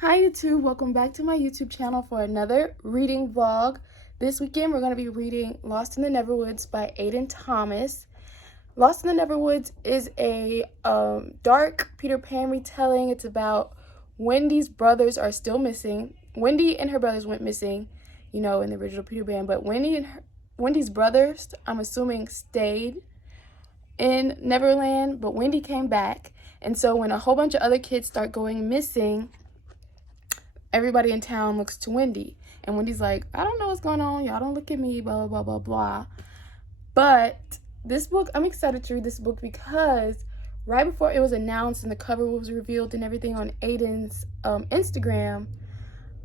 Hi YouTube, welcome back to my YouTube channel for another reading vlog. This weekend we're going to be reading Lost in the Neverwoods by Aiden Thomas. Lost in the Neverwoods is a dark Peter Pan retelling. It's about Wendy's brothers are still missing. Wendy and her brothers went missing, in the original Peter Pan, but Wendy's brothers, I'm assuming, stayed in Neverland, but Wendy came back. And so when a whole bunch of other kids start going missing, everybody in town looks to Wendy. And Wendy's like, I don't know what's going on. Y'all don't look at me, blah, blah, blah, blah. But this book, I'm excited to read this book because right before it was announced and the cover was revealed and everything on Aiden's Instagram,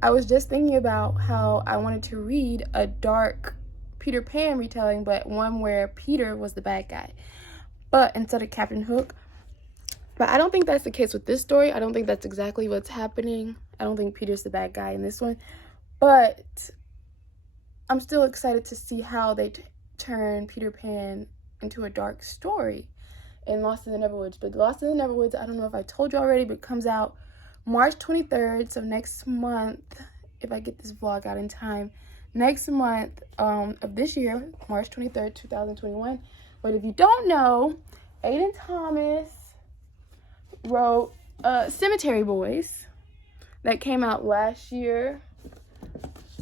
I was just thinking about how I wanted to read a dark Peter Pan retelling, but one where Peter was the bad guy, but instead of Captain Hook. But I don't think that's the case with this story. I don't think that's exactly what's happening. I don't think Peter's the bad guy in this one. But I'm still excited to see how they turn Peter Pan into a dark story in Lost in the Neverwoods. But Lost in the Neverwoods, I don't know if I told you already, but it comes out March 23rd, so next month, if I get this vlog out in time. Next month of this year, March 23rd, 2021. But if you don't know, Aiden Thomas wrote Cemetery Boys that came out last year.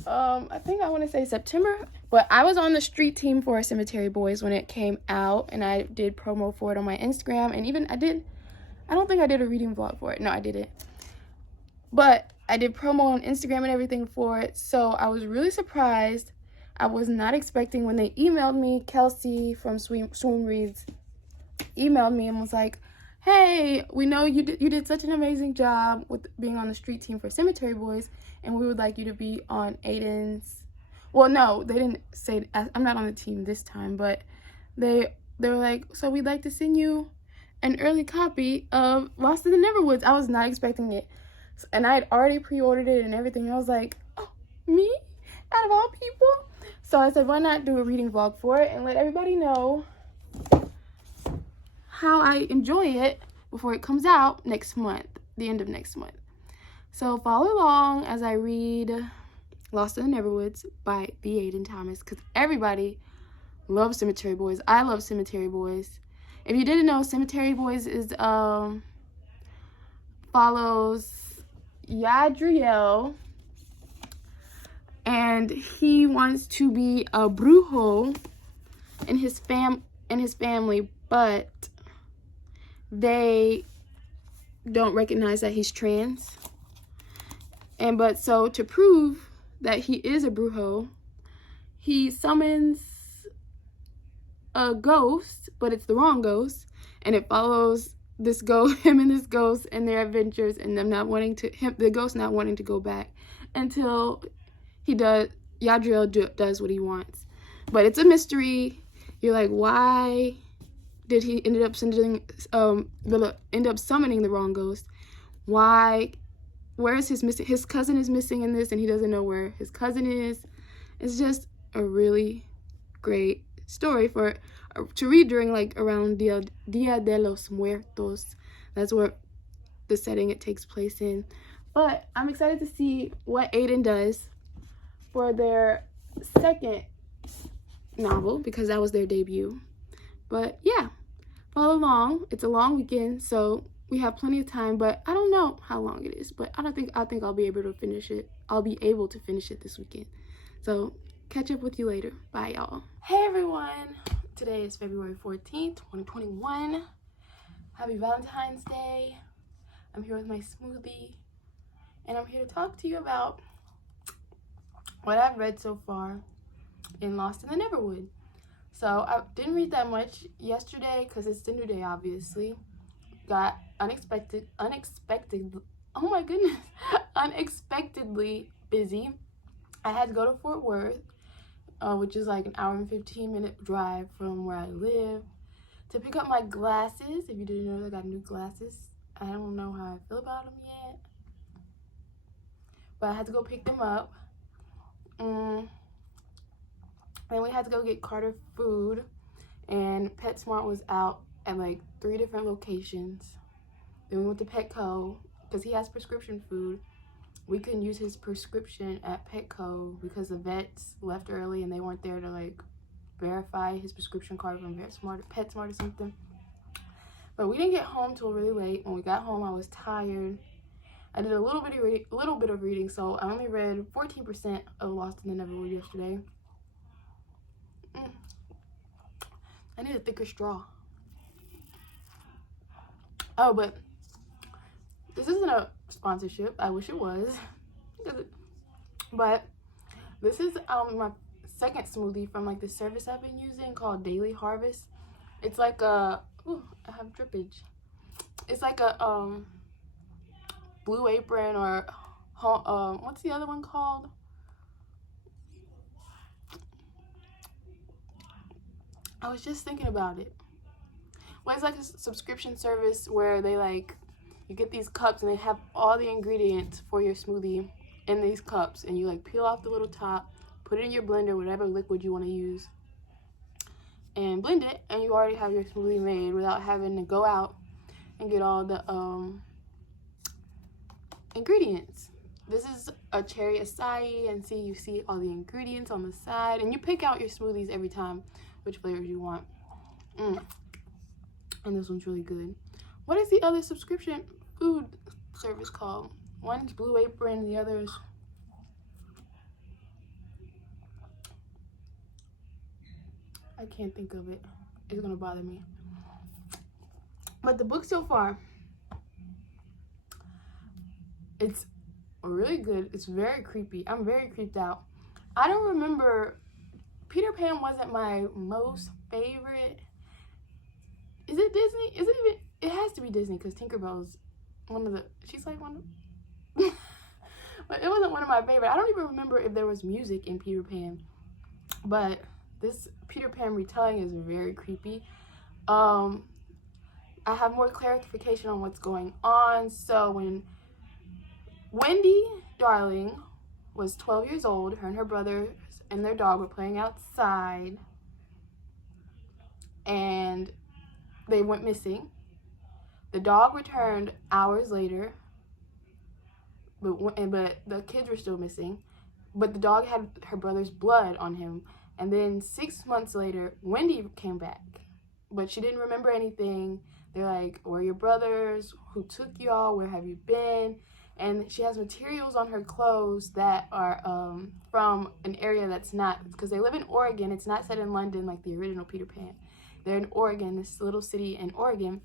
I think I want to say September, but I was on the street team for Cemetery Boys when it came out, and I did promo for it on my Instagram, and even I don't think I did a reading vlog for it. No, I didn't. But I did promo on Instagram and everything for it, so I was really surprised. I was not expecting when they emailed me. Kelsey from Swoon Reads emailed me and was like, hey, we know you did such an amazing job with being on the street team for Cemetery Boys, and we would like you to be on Aiden's. Well, no, they didn't say, I'm not on the team this time, but they were like, so we'd like to send you an early copy of Lost in the Neverwoods. I was not expecting it, and I had already pre-ordered it and everything. I was like, oh, me? Out of all people? So I said, why not do a reading vlog for it and let everybody know how I enjoy it before it comes out next month, the end of next month. So follow along as I read Lost in the Neverwoods by the Aiden Thomas, because everybody loves Cemetery Boys. I love Cemetery Boys. If you didn't know, Cemetery Boys is follows Yadriel, and he wants to be a brujo in his family, but they don't recognize that he's trans. But so to prove that he is a brujo, he summons a ghost, but it's the wrong ghost, and it follows him and this ghost and their adventures, and the ghost not wanting to go back until Yadriel does what he wants. But it's a mystery. You're like, why did he end up summoning the wrong ghost? Where is his cousin is missing in this, and he doesn't know where his cousin is. It's just a really great story to read during around Dia de los Muertos. That's where the setting it takes place in. But I'm excited to see what Aiden does for their second novel, because that was their debut. But yeah, follow along. It's a long weekend, so we have plenty of time, but I don't know how long it is, but I think I'll be able to finish it. I'll be able to finish it this weekend. So catch up with you later. Bye, y'all. Hey everyone, today is February 14th, 2021. Happy Valentine's Day. I'm here with my smoothie, and I'm here to talk to you about what I've read so far in Lost in the Neverwood. So I didn't read that much yesterday because it's the new day, obviously. Got unexpectedly busy. I had to go to Fort Worth, which is like an hour and 15-minute drive from where I live, to pick up my glasses. If you didn't know, I got new glasses. I don't know how I feel about them yet, but I had to go pick them up. Then we had to go get Carter food, and PetSmart was out at 3 different locations. Then we went to Petco because he has prescription food. we couldn't use his prescription at Petco because the vets left early and they weren't there to like verify his prescription card from PetSmart or something. But we didn't get home till really late. When we got home, I was tired. I did a little bit of reading, so I only read 14% of Lost in the Neverwood yesterday. I need a thicker straw. Oh, but this isn't a sponsorship. I wish it was. But this is my second smoothie from like the service I've been using called Daily Harvest. It's like a, ooh, I have drippage. It's like a Blue Apron or what's the other one called? I was just thinking about it. Well, it's like a subscription service where they like, you get these cups and they have all the ingredients for your smoothie in these cups, and you like peel off the little top, put it in your blender, whatever liquid you want to use, and blend it, and you already have your smoothie made without having to go out and get all the ingredients. This is a cherry acai, and you see all the ingredients on the side, and you pick out your smoothies every time which flavors you want. And this one's really good. What is the other subscription food service called? One's Blue Apron, the other's I can't think of it. It's gonna bother me. But the book so far, it's really good. It's very creepy. I'm very creeped out. I don't remember, Peter Pan wasn't my most favorite. Is it Disney? Is it even, it has to be Disney because Tinkerbell's one of the, she's like one of, but it wasn't one of my favorite. I don't even remember if there was music in Peter Pan, but this Peter Pan retelling is very creepy. I have more clarification on what's going on. So when Wendy Darling was 12 years old, her and her brother and their dog were playing outside, and they went missing. The dog returned hours later, but the kids were still missing. But the dog had her brother's blood on him. And then 6 months later, Wendy came back, but she didn't remember anything. They're like, where are your brothers? Who took y'all? Where have you been? And she has materials on her clothes that are from an area that's not, because they live in Oregon. It's not set in London like the original Peter Pan. They're in Oregon, this little city in Oregon.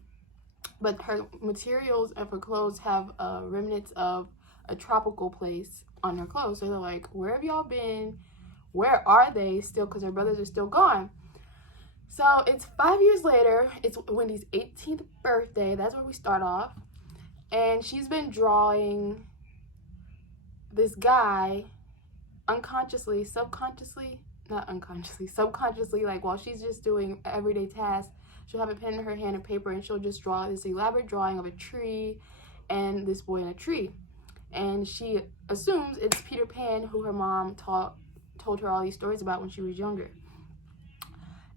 But her materials of her clothes have remnants of a tropical place on her clothes. So they're like, where have y'all been? Where are they still? Because her brothers are still gone. So it's 5 years later. It's Wendy's 18th birthday. That's where we start off. And she's been drawing this guy unconsciously, subconsciously, like while she's just doing everyday tasks. She'll have a pen in her hand and paper, and she'll just draw this elaborate drawing of a tree and this boy in a tree. And she assumes it's Peter Pan, who her mom told her all these stories about when she was younger.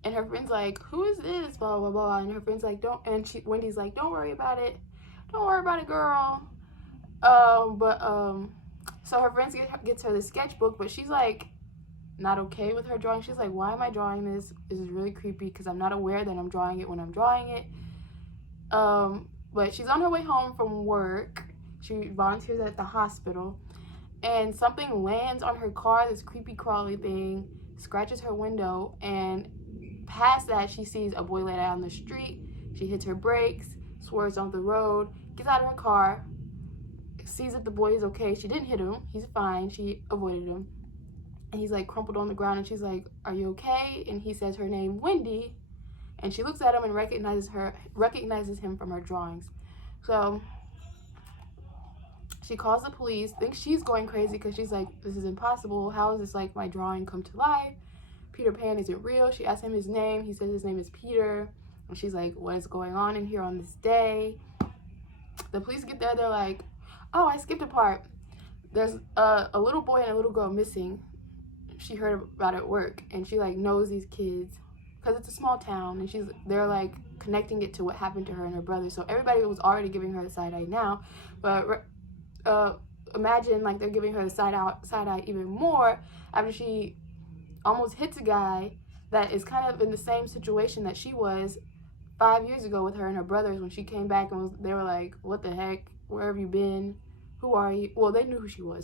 And her friend's like, who is this? Blah, blah, blah. And her friend's like, Wendy's like, don't worry about it. Don't worry about it, girl. So her friend gets her the sketchbook, but she's like, not okay with her drawing. She's like, why am I drawing this? This is really creepy because I'm not aware that I'm drawing it when I'm drawing it. But she's on her way home from work. She volunteers at the hospital, and something lands on her car, this creepy crawly thing, scratches her window, and past that she sees a boy laid out on the street. She hits her brakes, swerves off the road, gets out of her car, sees that the boy is okay. She didn't hit him, he's fine, she avoided him. And he's like crumpled on the ground, and she's like, are you okay? And he says her name, Wendy, and she looks at him and recognizes him from her drawings. So she calls the police, thinks she's going crazy because she's like, this is impossible. How is this like my drawing come to life? Peter Pan isn't real. She asks him his name. He says his name is Peter. And she's like, what is going on in here on this day? The police get there. They're like, oh, I skipped a part. There's a little boy and a little girl missing. She heard about it at work, and she like knows these kids because it's a small town, and they're like connecting it to what happened to her and her brother. So everybody was already giving her the side eye now, but imagine like they're giving her the side eye even more after she almost hits a guy that is kind of in the same situation that she was 5 years ago with her and her brothers when she came back and they were like, what the heck? Where have you been? Who are you? Well, they knew who she was.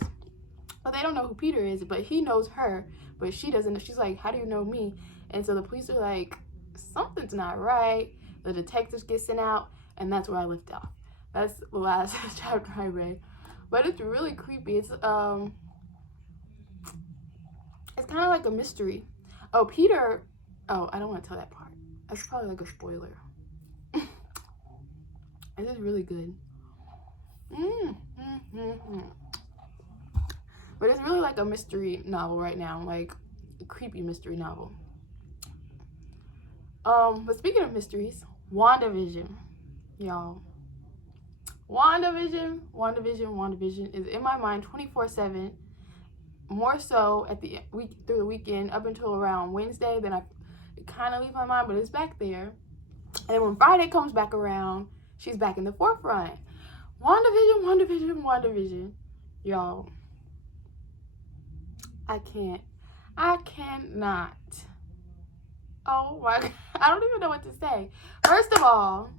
But they don't know who Peter is, but he knows her, but she doesn't. She's like, how do you know me? And so the police are like, something's not right. The detectives get sent out, and that's where I left off. That's the last chapter I read. But it's really creepy. It's kind of like a mystery. Oh, Peter. Oh, I don't want to tell that part. That's probably like a spoiler. This is really good. But it's really like a mystery novel right now, like a creepy mystery novel. But speaking of mysteries, WandaVision, y'all. WandaVision is in my mind 24/7. More so at the week through the weekend up until around Wednesday. Then it kind of leaves my mind, but it's back there. And then when Friday comes back around, she's back in the forefront. WandaVision, y'all. I cannot. Oh my God. I don't even know what to say. First of all,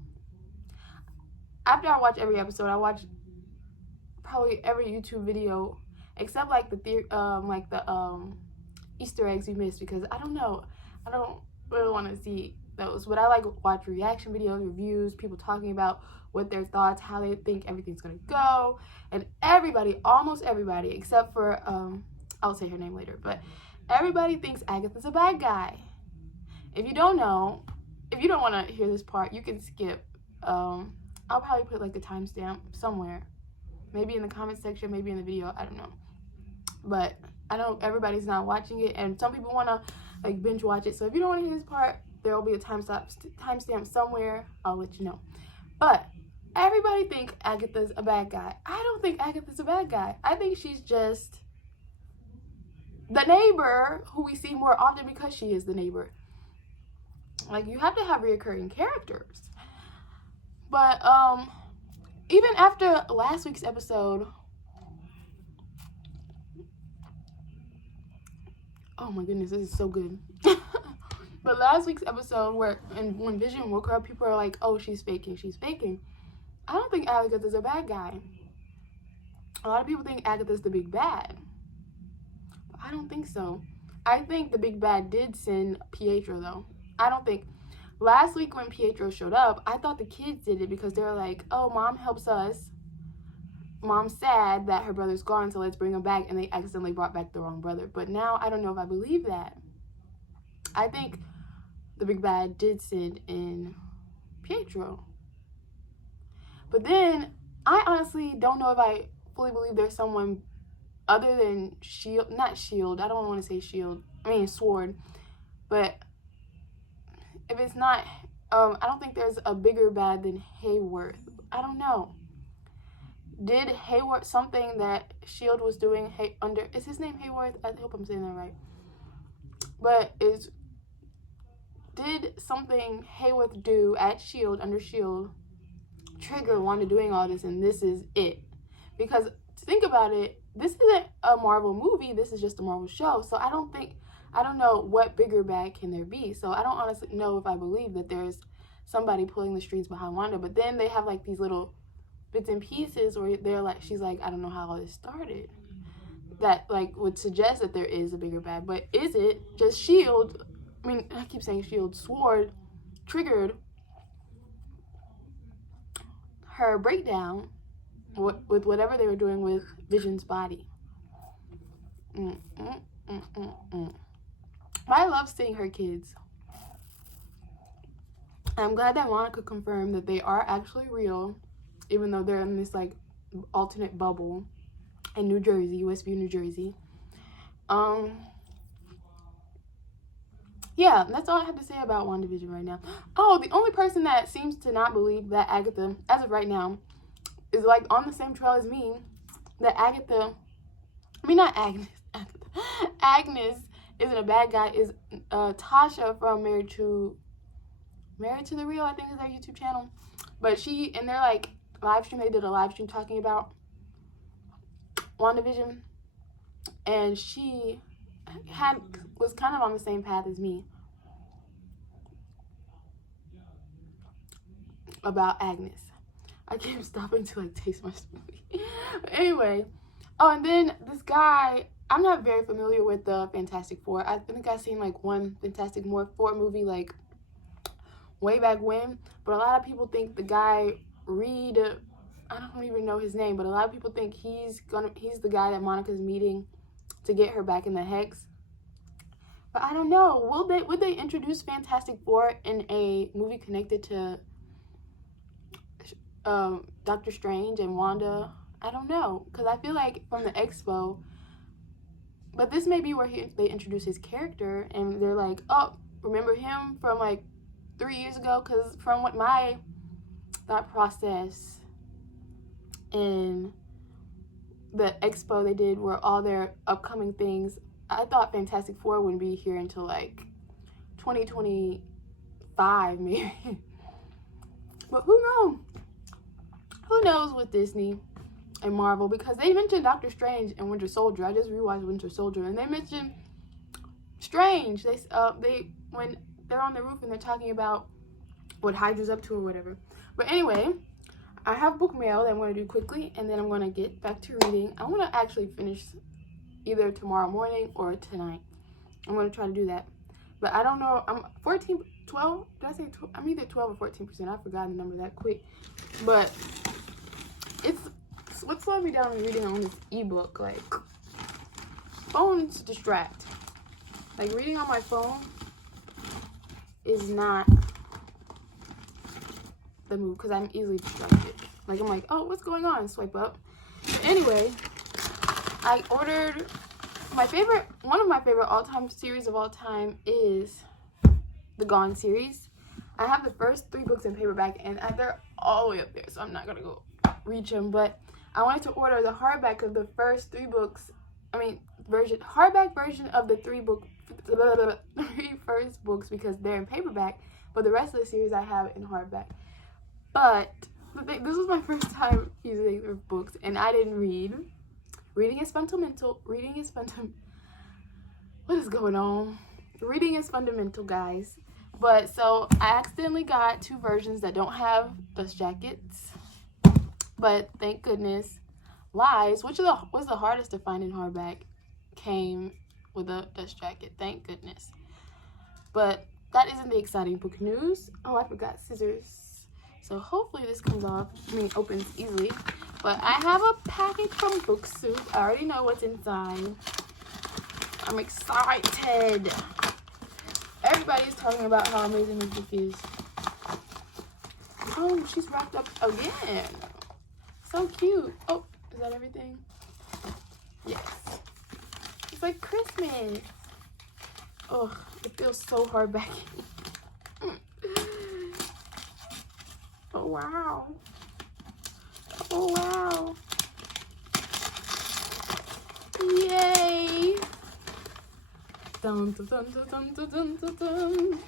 after I watch every episode, I watch probably every YouTube video except like the Easter eggs you missed, because I don't know. I don't really want to see those. But I like watch reaction videos, reviews, people talking about what their thoughts, how they think everything's gonna go. And almost everybody, except for I'll say her name later, but everybody thinks Agatha's a bad guy. If you don't know, if you don't want to hear this part, you can skip. I'll probably put like a timestamp somewhere. Maybe in the comment section, maybe in the video, I don't know. But I know everybody's not watching it, and some people want to like binge watch it. So if you don't want to hear this part, there will be a timestamp somewhere. I'll let you know. But everybody thinks Agatha's a bad guy. I don't think Agatha's a bad guy. I think she's just the neighbor who we see more often because she is the neighbor. Like, you have to have reoccurring characters. But even after last week's episode, oh my goodness, this is so good. But last week's episode when Vision woke her up, people are like, oh, she's faking. I don't think Agatha's a bad guy. A lot of people think Agatha's the big bad. But I don't think so. I think the big bad did send Pietro, though. I don't think. Last week when Pietro showed up, I thought the kids did it because they were like, oh, Mom helps us. Mom's sad that her brother's gone, so let's bring him back. And they accidentally brought back the wrong brother. But now I don't know if I believe that. I think the big bad did send in Pietro. But then I honestly don't know if I fully believe there's someone other than Shield. Not Shield. I don't want to say Shield. I mean Sword. But if it's not, I don't think there's a bigger bad than Hayworth. I don't know. Did Hayworth, something that Shield was doing is his name Hayworth? I hope I'm saying that right. But did something Hayworth do at Shield, under Shield, trigger Wanda doing all this, and this is it? Because think about it, this isn't a Marvel movie, this is just a Marvel show. So I don't know what bigger bad can there be. So I don't honestly know if I believe that there's somebody pulling the strings behind Wanda. But then they have like these little bits and pieces where they're like, she's like, I don't know how all this started. That like would suggest that there is a bigger bad. But is it just Shield? I mean, I keep saying Shield. Sword triggered her breakdown with whatever they were doing with Vision's body. I love seeing her kids. I'm glad that Monica confirmed that they are actually real, even though they're in this like alternate bubble in New Jersey, Westview, New Jersey. Yeah, that's all I have to say about WandaVision right now. Oh, the only person that seems to not believe that Agatha, as of right now, is like on the same trail as me, that Agnes isn't a bad guy, is Tasha from Married to the Real, I think is their YouTube channel. But they're like they did a live stream talking about WandaVision, and she was kind of on the same path as me about Agnes. I keep stopping to like taste my smoothie. But anyway, oh, and then this guy, I'm not very familiar with the Fantastic Four. I think I've seen like one Fantastic Four movie like way back when, but a lot of people think the guy Reed, I don't even know his name, but a lot of people think he's the guy that Monica's meeting to get her back in the Hex. But I don't know. Would they introduce Fantastic Four in a movie connected to Doctor Strange and Wanda? I don't know, because I feel like from the expo, but this may be where they introduce his character and they're like, oh, remember him from like 3 years ago? Because from what my thought process in the expo they did were all their upcoming things, I thought Fantastic Four wouldn't be here until like 2025 maybe. But who knows? Who knows with Disney and Marvel, because they mentioned Doctor Strange and Winter Soldier. I just rewatched Winter Soldier, and they mentioned Strange. They when they're on the roof and they're talking about what Hydra's up to or whatever. But anyway, I have book mail that I'm going to do quickly, and then I'm going to get back to reading. I want to actually finish either tomorrow morning or tonight. I'm going to try to do that. But I don't know. I'm 12. Did I say 12? I'm either 12 or 14%. I've forgotten the number that quick. But it's what slowed me down reading on this ebook. Like, phones distract. Like, reading on my phone is not the move, because I'm easily distracted. Like, I'm like, oh, what's going on? Swipe up. But anyway, I ordered one of my favorite all-time series of all time is the Gone series. I have the first 3 books in paperback, and they're all the way up there, so I'm not gonna go reach them. But I wanted to order the hardback of the first 3 books. Hardback version of the 3 first books, because they're in paperback. But the rest of the series I have in hardback. But this was my first time using their books, and I didn't read. Reading is fundamental. What is going on? Reading is fundamental, guys. But so I accidentally got 2 versions that don't have dust jackets. But thank goodness, Lies, which was the hardest to find in hardback, came with a dust jacket. Thank goodness. But that isn't the exciting book news. Oh, I forgot scissors. So hopefully this opens easily. But I have a package from Book Soup. I already know what's inside. I'm excited. Everybody's talking about how amazing this book is. Oh, she's wrapped up again. So cute. Oh, is that everything? Yes. It's like Christmas. Oh, it feels so hard back. Oh, wow. Oh, wow. Yay. Dun, dun, dun, dun, dun, dun, dun, dun.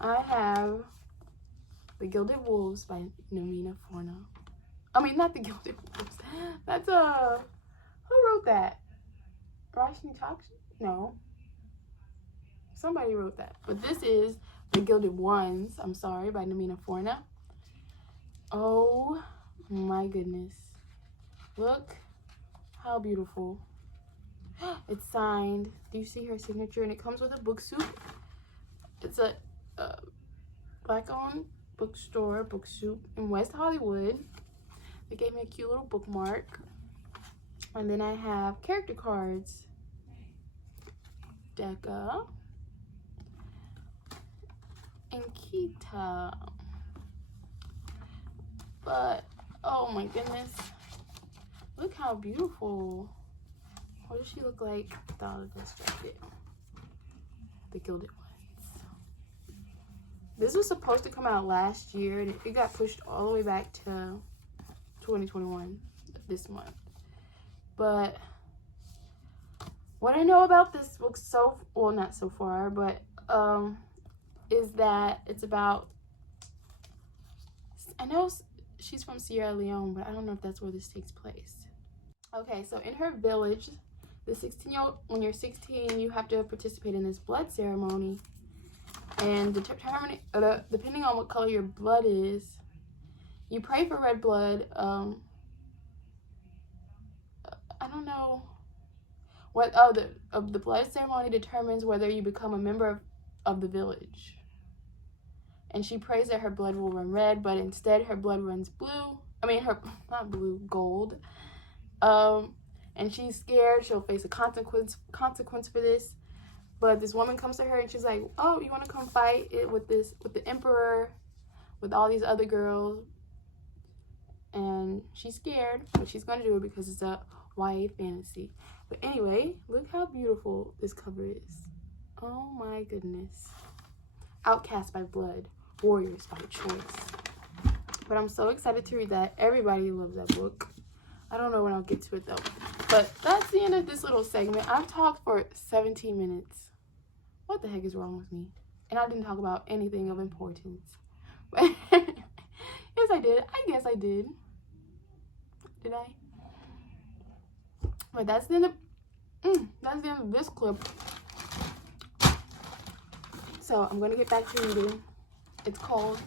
I have The Gilded Wolves by Namina Forno. I mean, not The Gilded Wolves. That's who wrote that? Roshni Chokshi? No. Somebody wrote that. But this is The Gilded Ones, I'm sorry, by Namina Forno. Oh my goodness. Look how beautiful. It's signed. Do you see her signature? And it comes with a Book Soup. It's a black-owned bookstore, Book Soup, in West Hollywood. They gave me a cute little bookmark. And then I have character cards. Decca. And Kita. But, oh my goodness. Look how beautiful. What does she look like without this jacket? The Gilded Ones. This was supposed to come out last year, and it got pushed all the way back to 2021, this month. But what I know about this book not so far, but is that it's about, I know she's from Sierra Leone, but I don't know if that's where this takes place. Okay, so in her village, the 16-year-old, when you're 16, you have to participate in this blood ceremony. And depending on what color your blood is, you pray for red blood. I don't know what. The blood ceremony determines whether you become a member of the village. And she prays that her blood will run red, but instead her blood runs blue. I mean, not blue, gold. And she's scared she'll face a consequence for this. But this woman comes to her and she's like, "Oh, you want to come fight it with the emperor, with all these other girls?" And she's scared, but she's gonna do it because it's a YA fantasy. But anyway, look how beautiful this cover is. Oh my goodness. Outcast by blood, warriors by choice. But I'm so excited to read that. Everybody loves that book. I don't know when I'll get to it though. But that's the end of this little segment. I've talked for 17 minutes. What the heck is wrong with me? And I didn't talk about anything of importance. But yes, I did. I guess I did. Did I? But that's the end of this clip. So I'm gonna get back to reading. It's cold.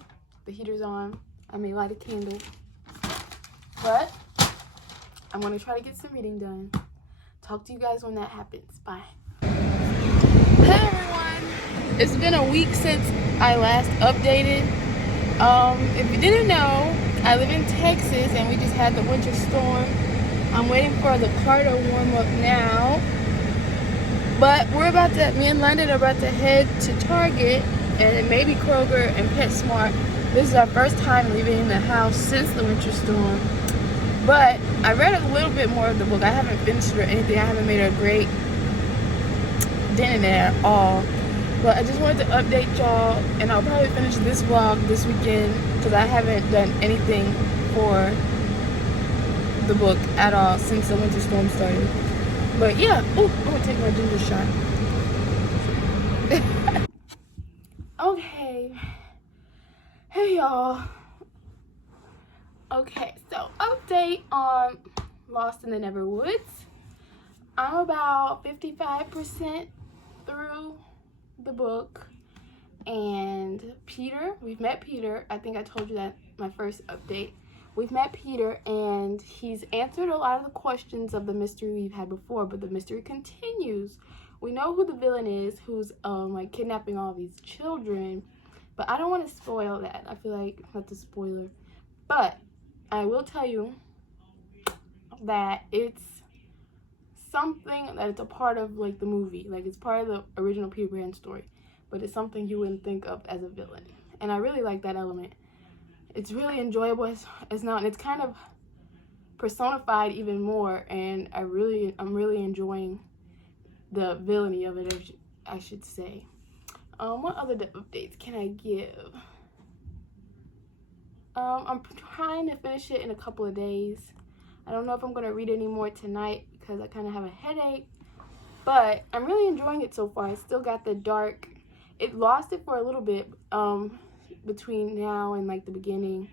The heater's on. I may light a candle. But I'm gonna try to get some reading done. Talk to you guys when that happens. Bye. Hey everyone. It's been a week since I last updated. If you didn't know, I live in Texas and we just had the winter storm. I'm waiting for the car to warm up now. But me and London are about to head to Target and maybe Kroger and PetSmart. This is our first time leaving the house since the winter storm. But I read a little bit more of the book. I haven't finished it or anything. I haven't made a great dent in it at all. But I just wanted to update y'all, and I'll probably finish this vlog this weekend because I haven't done anything for the book at all since the winter storm started. But yeah, I'm gonna take my ginger shot. Okay. Hey y'all. Okay, so update on Lost in the Neverwoods. I'm about 55% through the book. And we've met Peter. I think I told you that my first update. We've met Peter and he's answered a lot of the questions of the mystery we've had before, but the mystery continues. We know who the villain is, who's like kidnapping all these children, but I don't want to spoil that. I feel like that's a spoiler. But I will tell you that it's something that it's a part of like the movie. Like it's part of the original Peter Pan story, but it's something you wouldn't think of as a villain. And I really like that element. It's really enjoyable as now, and it's kind of personified even more, and I'm really enjoying the villainy of it, I should say. What other updates can I give? I'm trying to finish it in a couple of days. I don't know if I'm going to read any more tonight because I kind of have a headache, but I'm really enjoying it so far. It's still got the dark. It lost it for a little bit between now and like the beginning,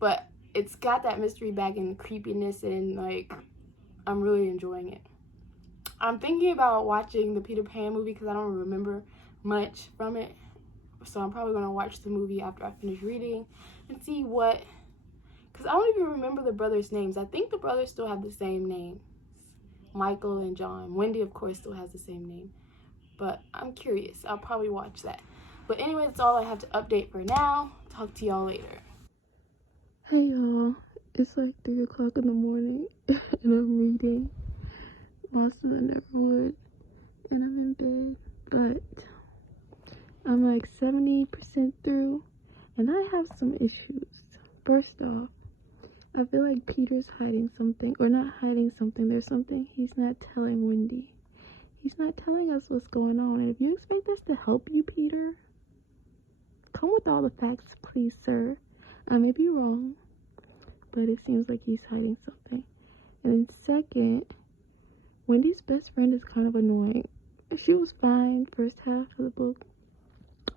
but it's got that mystery back and creepiness, and like I'm really enjoying it. I'm thinking about watching the Peter Pan movie because I don't remember much from it, so I'm probably going to watch the movie after I finish reading and see what, because I don't even remember the brothers' names. I think the brothers still have the same names, Michael and John. Wendy, of course, still has the same name, but I'm curious. I'll probably watch that. But anyway, that's all I have to update for now. Talk to y'all later. Hey y'all, it's like 3 o'clock in the morning and I'm reading Lost in the Neverwood and I'm in bed, but I'm like 70% through and I have some issues. First off, I feel like Peter's hiding something, or not hiding something. There's something he's not telling Wendy. He's not telling us what's going on, and if you expect us to help you, Peter, come with all the facts, please, sir. I may be wrong, but it seems like he's hiding something. And then second, Wendy's best friend is kind of annoying. She was fine first half of the book,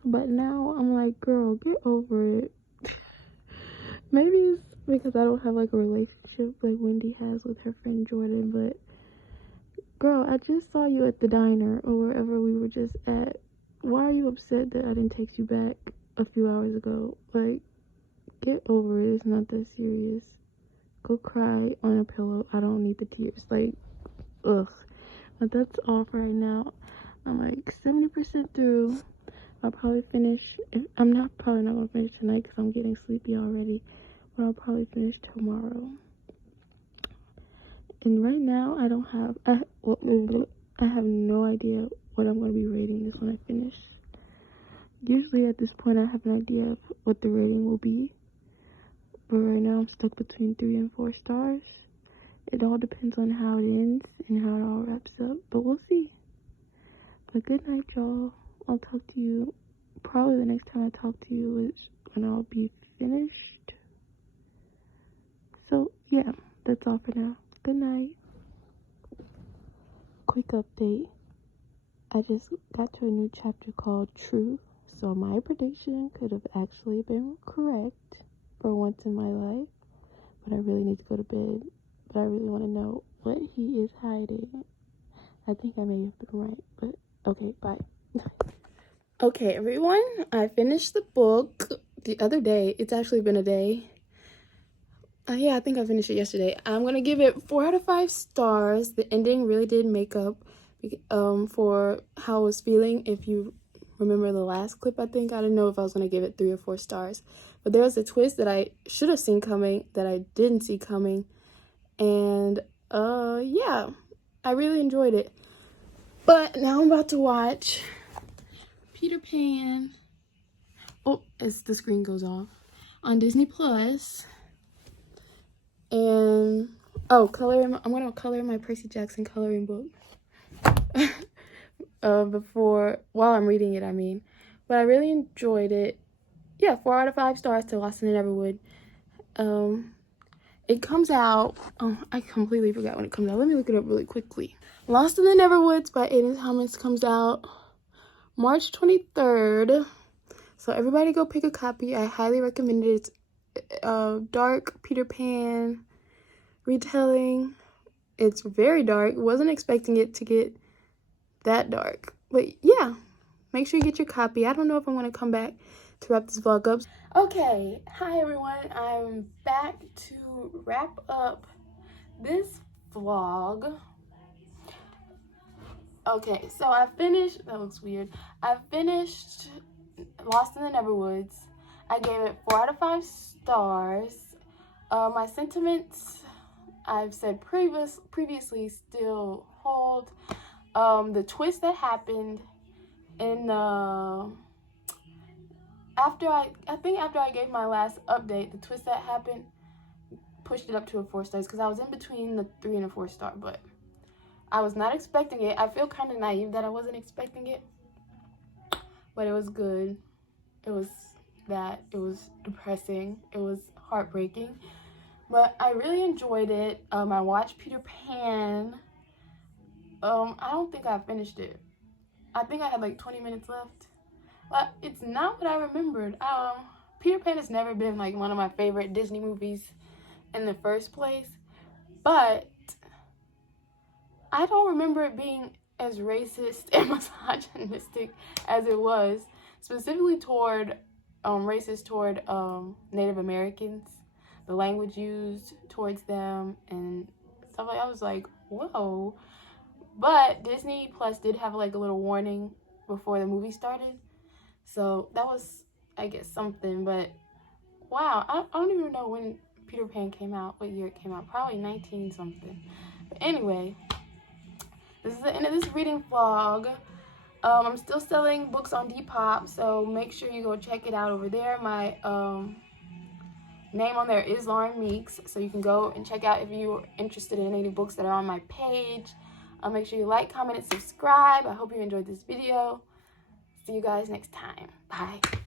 but now I'm like, girl, get over it. Maybe it's because I don't have like a relationship like Wendy has with her friend Jordan. But girl, I just saw you at the diner or wherever we were just at. Why are you upset that I didn't text you back a few hours ago? Like, get over it. It's not that serious. Go cry on a pillow. I don't need the tears. Like, ugh. But that's all for right now. I'm like 70% through. I'll probably finish. I'm probably not gonna finish tonight because I'm getting sleepy already. But I'll probably finish tomorrow. And right now, I have no idea what I'm gonna be rating this when I finish. Usually at this point, I have an idea of what the rating will be. But right now, I'm stuck between 3 and 4 stars. It all depends on how it ends and how it all wraps up. But we'll see. But good night, y'all. I'll talk to you. Probably the next time I talk to you is when I'll be finished. So, yeah. That's all for now. Good night. Quick update. I just got to a new chapter called Truth. So my prediction could have actually been correct for once in my life. But I really need to go to bed. But I really want to know what he is hiding. I think I may have been right. But okay, bye. Okay, everyone. I finished the book the other day. It's actually been a day. Yeah, I think I finished it yesterday. I'm going to give it 4 out of 5 stars. The ending really did make up for how I was feeling. If you remember the last clip, I didn't know if I was going to give it 3 or 4 stars. But there was a twist that I should have seen coming that I didn't see coming. And, yeah, I really enjoyed it. But now I'm about to watch Peter Pan. Oh, as the screen goes off. On Disney Plus. And I'm gonna color my Percy Jackson coloring book while I'm reading it, I mean. But I really enjoyed it. Yeah, 4 out of 5 stars to Lost in the Neverwood. It comes out, I completely forgot when it comes out. Let me look it up really quickly. Lost in the Neverwoods by Aiden Thomas comes out March 23rd. So everybody go pick a copy. I highly recommend it. It's dark Peter Pan retelling. It's very dark. Wasn't expecting it to get that dark. But yeah, make sure you get your copy. I don't know if I'm going to come back to wrap this vlog up. Okay, hi everyone. I'm back to wrap up this vlog. Okay, so I finished, that looks weird. I finished Lost in the Neverwoods. I gave it 4 out of 5 stars. My sentiments, I've said previously, still hold. The twist that happened in after I gave my last update, the twist that happened pushed it up to a 4 stars because I was in between the 3 and a 4 star, but I was not expecting it. I feel kind of naive that I wasn't expecting it, but it was good. It was depressing. It was heartbreaking. But I really enjoyed it. I watched Peter Pan. I don't think I finished it. I think I had like 20 minutes left. But it's not what I remembered. Peter Pan has never been like one of my favorite Disney movies in the first place. But I don't remember it being as racist and misogynistic as it was. Specifically toward, racist toward Native Americans. The language used towards them and stuff like that. I was like, whoa. But Disney Plus did have like a little warning before the movie started. So that was, I guess, something. But wow, I don't even know when Peter Pan came out, what year it came out. Probably 19 something. But anyway, this is the end of this reading vlog. I'm still selling books on Depop, so make sure you go check it out over there. My name on there is Lauren Meeks, so you can go and check out if you're interested in any books that are on my page. Make sure you like, comment, and subscribe. I hope you enjoyed this video. See you guys next time. Bye.